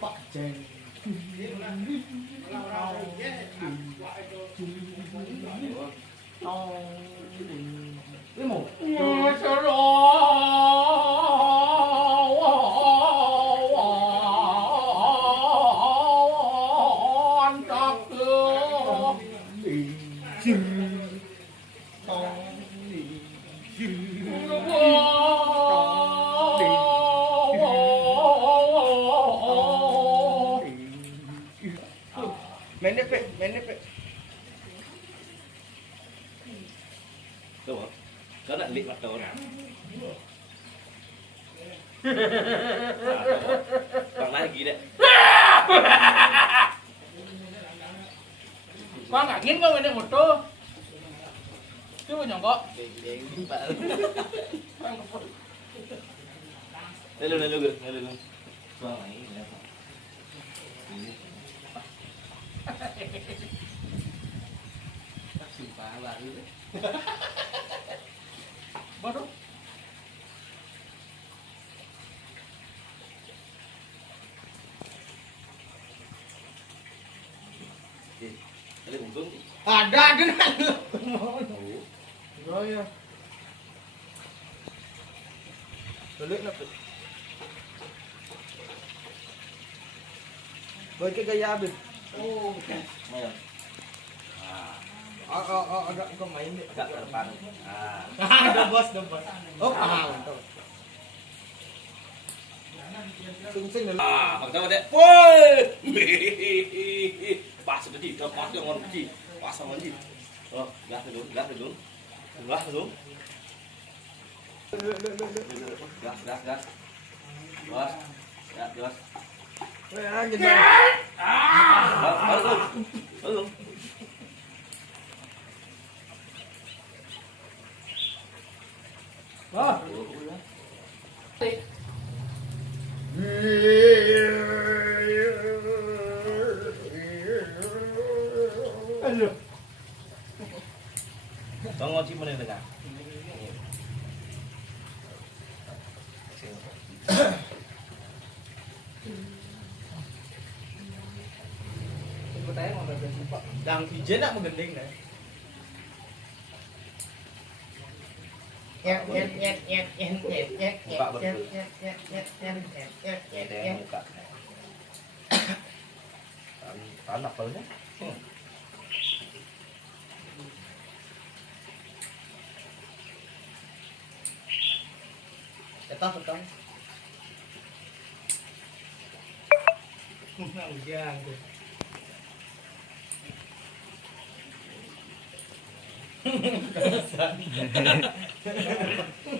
pak jeng. Imo. Main DP. Đúng không? Đó là lịnh mặt đầu nào. Bằng lái gì đấy. Con ngạc nhiên không cái này một tô. Chứ mà nhỏ có. Lên luôn. Con này. Baru. Ada untung. Ada rồi ya. Tulik na. Boy ke gaya bin. Oh, Ayo. ada kau main ni. Agak ke depan. Ada bos. Oh, paham tu. Sing dulu. Pertama deh. Woi. Pas sudah di tempat yang orang di. Pas sama di. Oh, gas dulu. Gas. Gas. Anjir. Baru. Wah. Aduh. Tolong sih mana dengar. Đang ijen nak menggending dah. Muka. Tanah pelnya. Petang. Hujan tu.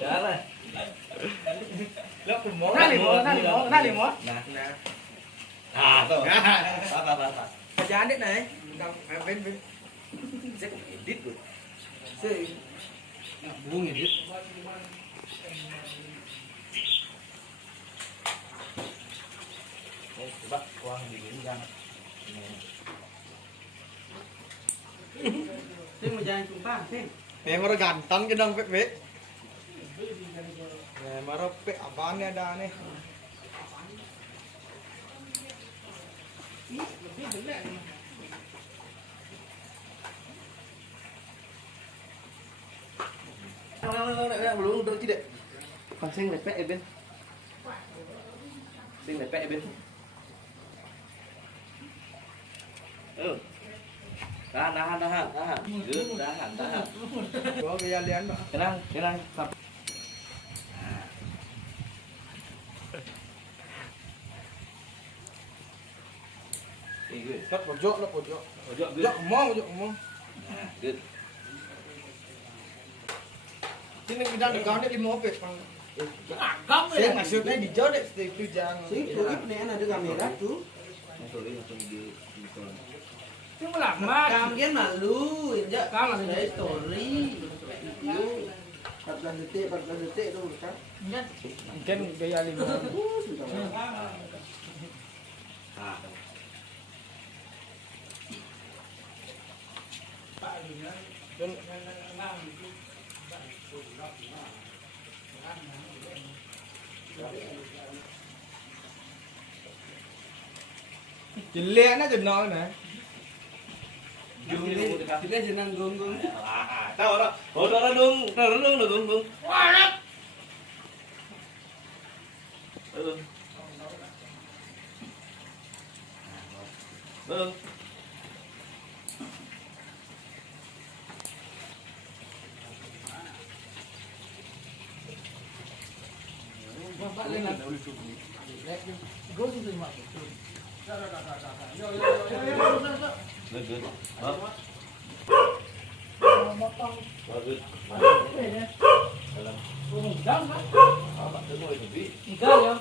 Darah. Lo kummo. Nah limo. Nah. Tuh. Apa. Kerjaan dek nih. Ben. Saya kok edit tuh. Si. Belum edit. Coba kuang di sini kan. Sing mau jalan tumpang, sing. Memang ganteng ke dong, Pe. Memang Pe, apaan nih ada nih? Belum udah tidak. Sing lepek Ben. Sing lepek Ben. Tahan. Good, tahan. Gua biar lian, Pak. Tenang. Good. Lep pojok. Good. Pojok mau. Good. Sini bidang di kau ni 5 Pe. Agam Sing maksudnya di jauh dek itu jangan. Sing tuh ini ada kamera tuh. Sing lama. Kalian malu, injak kamu ada story. Video 14 detik tuh kan. Mungkin gaya 5. Dan Jelek nak jenol nah. Kita jenang gung. Tahu tak? Oh, dah dung. Warak. Dung. Bapak lên làm. Gối gì mà. Good, good. Huh? Oh, good. Jangan. Apa tu boleh lebih? Enggak ya.